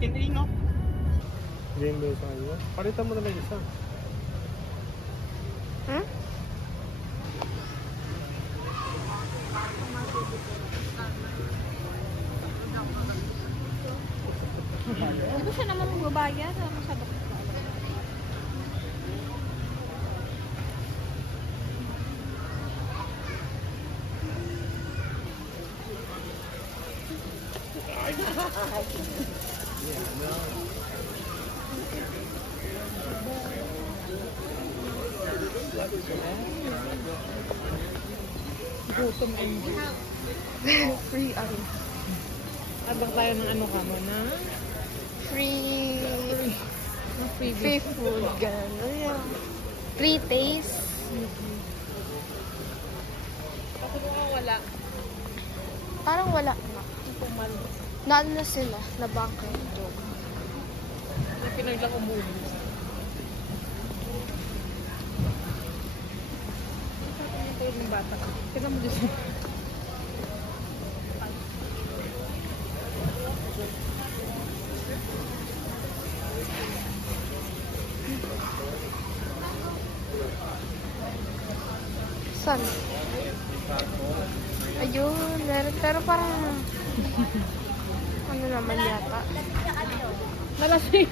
19A, no? Game daw sa kanya. Palitan mo na lang isa. Hmm? Di ba siya naman magbabayad? Ano siya ba? Gutom and Free, abang tayo ng ano ka mo na? free Freebie. free food, gano'n. Ano yan? Free taste. Kasi mukhang wala. Parang wala na. Pumal. Naano na sila, na banker joke. May pinaglang umuwi. Ito yung bata. Tignan mo dito. Saan? Ayun, meron. Pero parang ano naman yata. Malasing.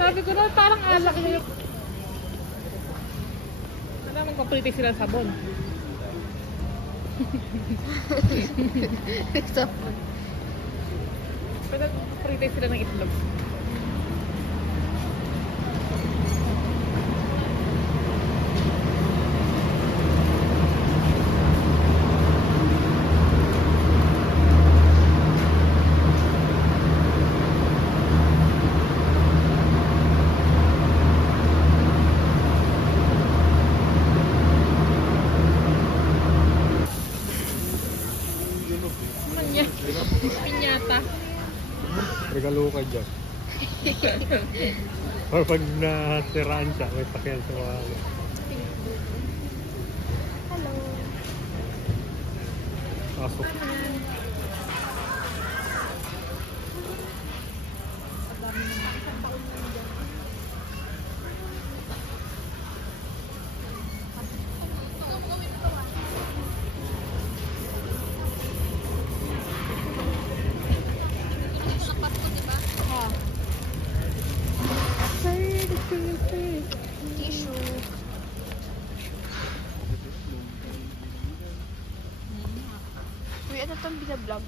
Sabi ko na parang alak yun. Alam, magpapriti sila ng sabon. Sabon. Pero magpapriti sila ng itlog. Ano yan? Pinyata. Regalo ka dyan. Or pag nasiraan siya, may pakyan sa mga ano. Hello. Pasok. Tissue. Uy, ano itong binablog?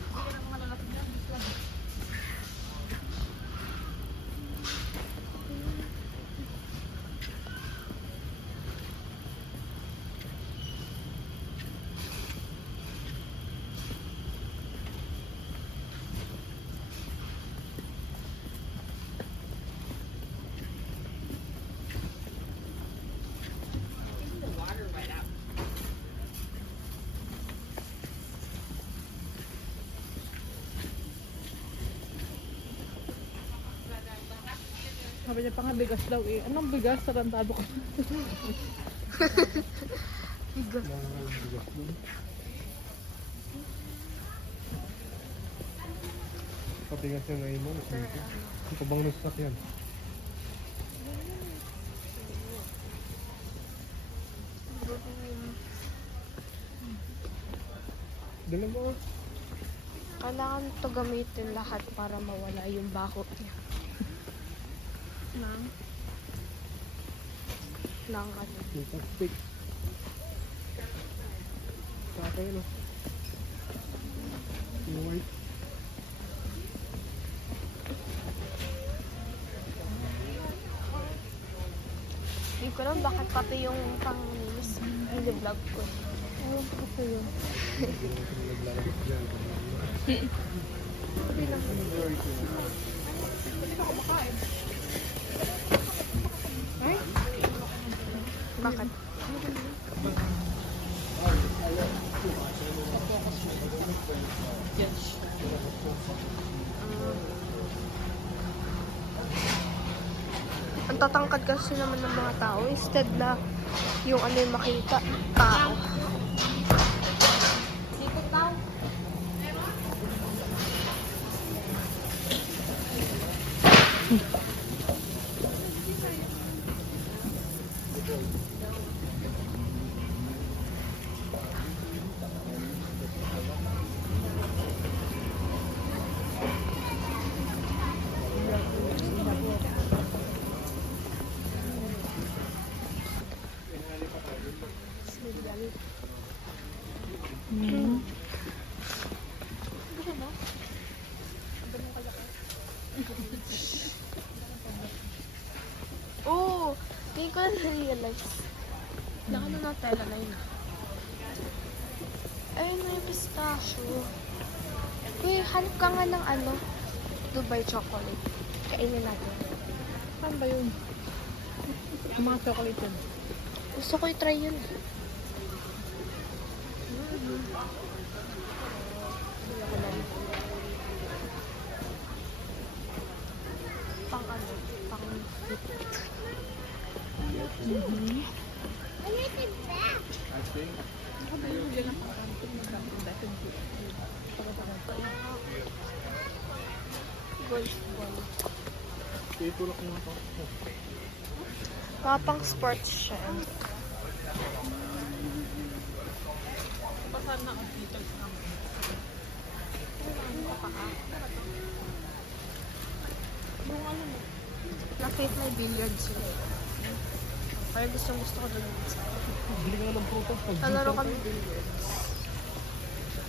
Sabi niya pa nga bigas daw eh. Anong bigas? Tarantado ko. Bigas. Patigas yung ngayon mo. Ito bang nasak yan? Dala mo. Kailangan to gamitin lahat para mawala yung bakot niya. Lang ano. Yung stick. Saka yun o. Yung white. Hindi ko alam bakit pati yung pang-news vlog ko. Ayun ko sa yun. Hindi lang. Ay? Bakit? Ang tatangkad kasi naman ng mga tao instead na yung ano yung makita tao. Oo, hindi ko na-realize. Laka na ng tela na yun. Ayun na yung pistachio. Kuya, hanap ka nga ng ano, Dubai chocolate. Kainin natin. Saan ba yun? Ang mga chocolate yun. Gusto ko i-try yun. Pang ano, pang golf ball. Itulak mo ito. Mga pang sports siya. Pasar na ang dito. Yung ano mo? Nakit may billiard sila. Kaya gusto ko doon. Bili ka ng prutas. Talaro kami billiards.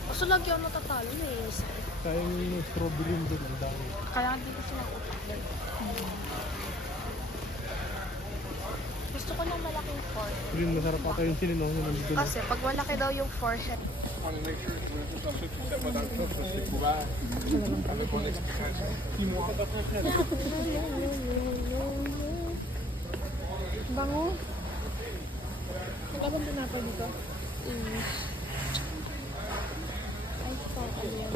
Kaso lagi ako natatalo na eh. Kaya yung strawberry yung doon. Ang dami. Kaya hindi ko sila kukulit. Gusto ko ng malaking forehead. Yun, masarap ata yung sininong na nandito. Kasi pag malaki daw yung forehead, Bango. Wala bang tinapay dito? ay ito, ano yan?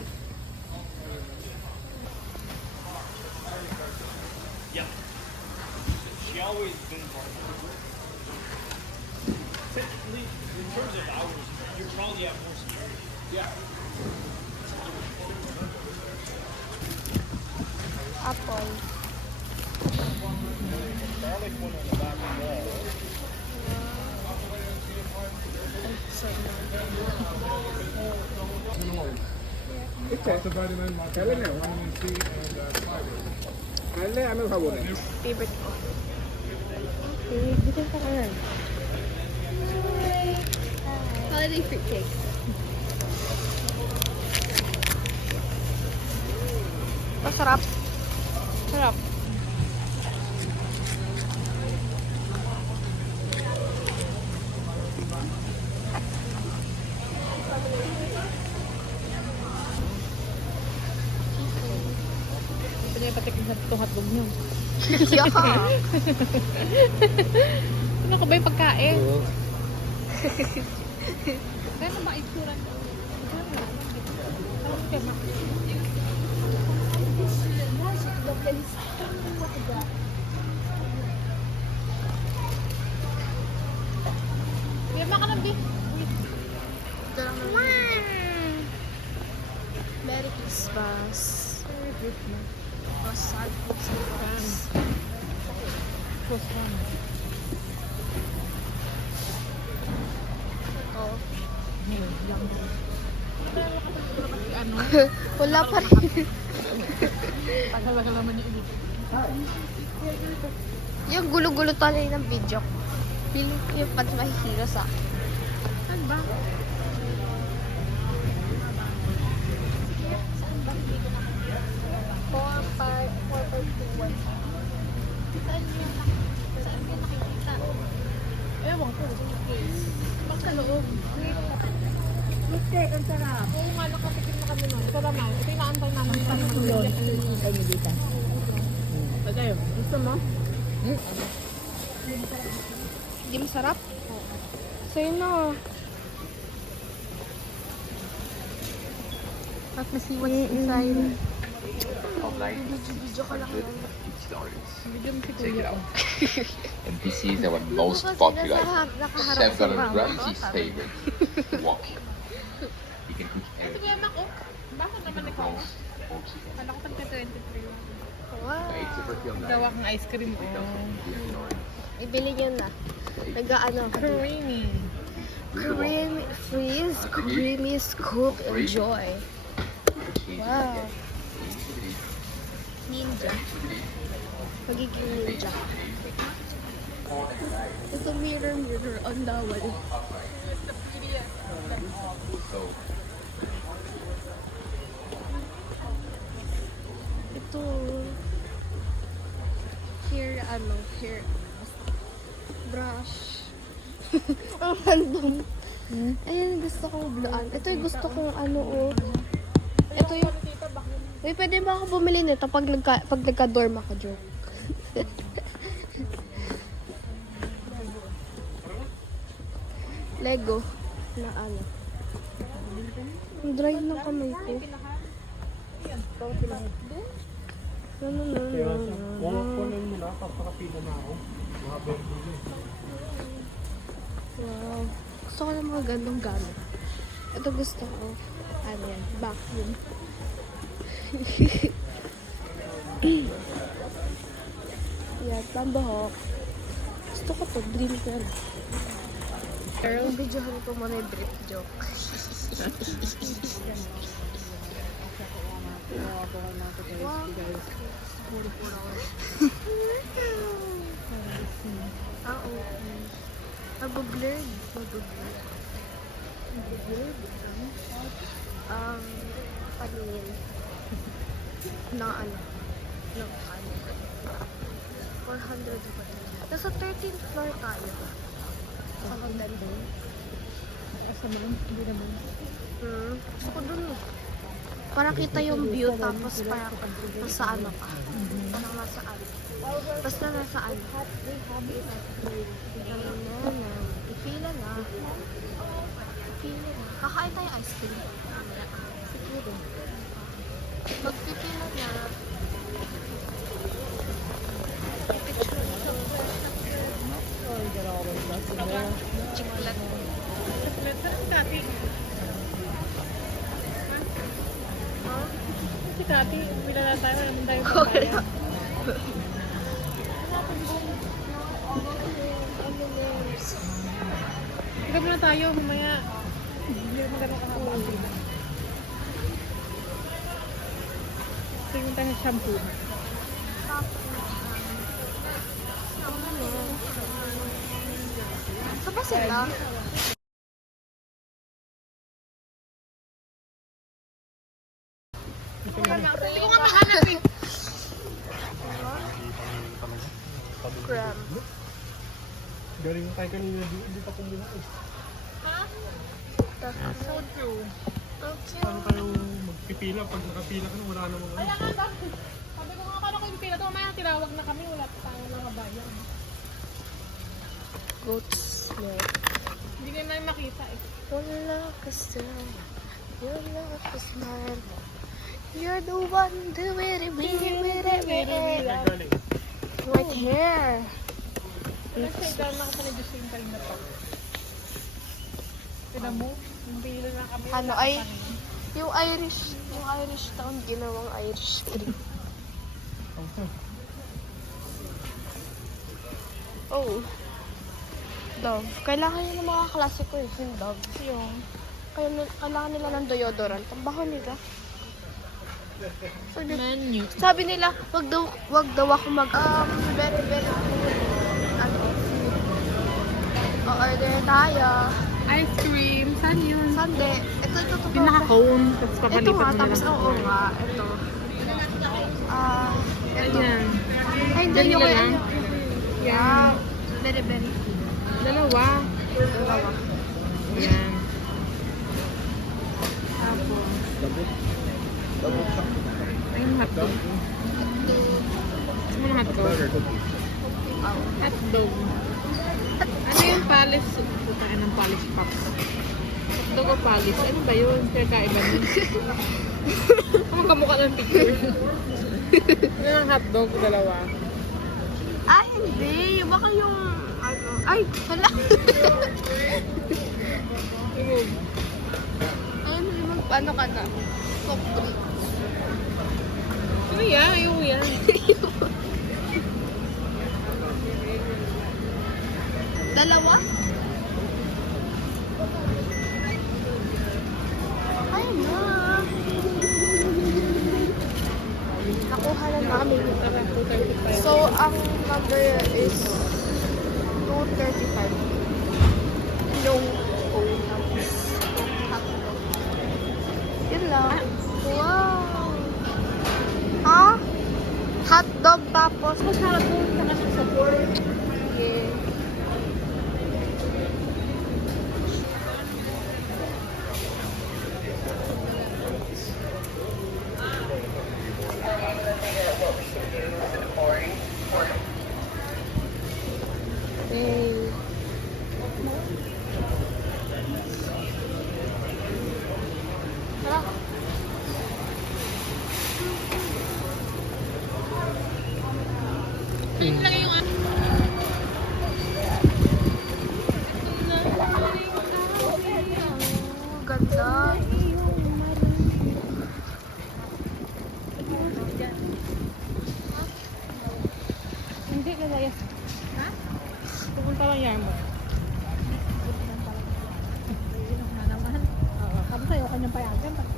She always been part of it. Typically, in terms of hours, you probably have more security. Yeah. Apple. Garlic one on the back of the wall. Ay, sorry. Favorite ko. Okay, dito ka na. Holiday fruit cake. Masarap. Sarap. Ito niya patikin sa itong hotdog niyo. Yuck! Ano ko ba yung pagkain? Kaya na maitsura niyo. Kaya maka ng beef. Ito lang naman. Merry Christmas. Masad po sa Christmas. Close one. Ito. Ano? Wala pa rin. Talaga naman yung ulit. Yung gulo-gulo tuloy ng video. Feeling ko yung pati mahihiro sa akin. Saan ba? Saan ba? Hindi ko na. 4-5-2-1. Saan yun nakikita? Ewan ko. Bak sa loob. Ang sarap. Oo nga, nakatikim na kami nun. Ito naman. Ito yung naantay namin. Ay, nilita. Tagayo. Gusto mo? Hindi masarap? Sa'yo na. At masiwas inside. Video ka lang yan. Video mo si Take it Kuya. out. And this is our most popular Nakaharap Chef sa Gordon mga Ramsay's favorite. Wok. You can cook Ito everything yan ako. Bakit naman from ikaw? roast or chicken. Kala ko pagka 23 lang. Wow. Dawa kang ice cream. Oh. Ibili niyo na. Nag-ano. Creamy. Creamy, freeze, creamy scoop, enjoy. Wow. Ninja. Magiging ninja. Ito mirror, ang dawal. Ito. Hair, hair brush. Ang random. Ayan, gusto kong bluan. Ito yung gusto kong Ito yung... Uy, pwede ba ako bumili nito pag nagka-dorm ako, joke? Lego. Na ano. Ang dry ng kamay ko. Kaya wala ko na muna, papakapila na ako. Mga bermuda. Wow. Gusto ko ng mga gandong gamit. Ito gusto ko. Ano yan? Vacuum. Yan, pambahok. Gusto ko to. Dream ko yan. Pero videohan ko muna yung brief joke. Wow. Okay. Mag-blurred. Paningin. Ng 400 ba? Nasa 13th floor tayo. Sa hotel doon. Asa mo? Hindi naman. Gusto ko dun eh. Para kita yung view tapos parang nasa ano ka. Parang nasa ano. Basta nasa ano. Ipila na. Kakain tayo ice cream. Siguro. Magpipila na. Picture na. Chiclet. Si Kati, bila na tayo, naman tayo pagkaya. Ikaw muna tayo, mamaya. Hindi magandang kahapon. Tingin tayo sa shampoo. Saan ba sila? Hindi ko nga mahanap eh. Gram. Galing tayo kanina, hindi pa kumuha eh. So true. Paano tayo magpipila? Pag nakapila ka na, wala namang ano. Kaya nga daw. Sabi ko nga, akala ko yung pila to, mamaya tinawag na kami, wala pa tayong mga bayan. Goat's milk. Hindi ko na makita eh. Wala ka still. Wala ka smile. You're the one to it. Galing. Right here. Kasi ikaw nakapanay Diyos yung kanina pa. Tinan mo, yung pila na kami. Ano ay yung Irish town ginawang Irish cream. Oh. Dove. Kailangan yun ng mga klase ko eh. Yung Dove. Yung kailangan nila ng deodorant. Ang baho nila. Menu. Sabi nila, wag daw ako very o-order tayo. Ice cream. Saan yun? Sunday. Ito. Yung naka-cone. Tapos Ito papalipat nga, mo tapos na. oo nga. Ito. Ito. Ayan. Ay, hindi Dalawa yung lang? Yan. Very. Dalawa. Dalawa. Ayan. Tapos. Ayun, hotdog. Gusto mo ng hotdog? Hotdog. Ano yung Palace? Puta ka ng Palace Pops. Hotdog o Palace? Ano ba yun? Kaya kaiba nun. Kamukha ng picture. Ano yung hotdog? Dalawa. Ay, hindi. Baka yung ay, hala. Imog. Ayun, ano ka na? Soft drink. Ano yan? Ayaw yan. kanyang payagan.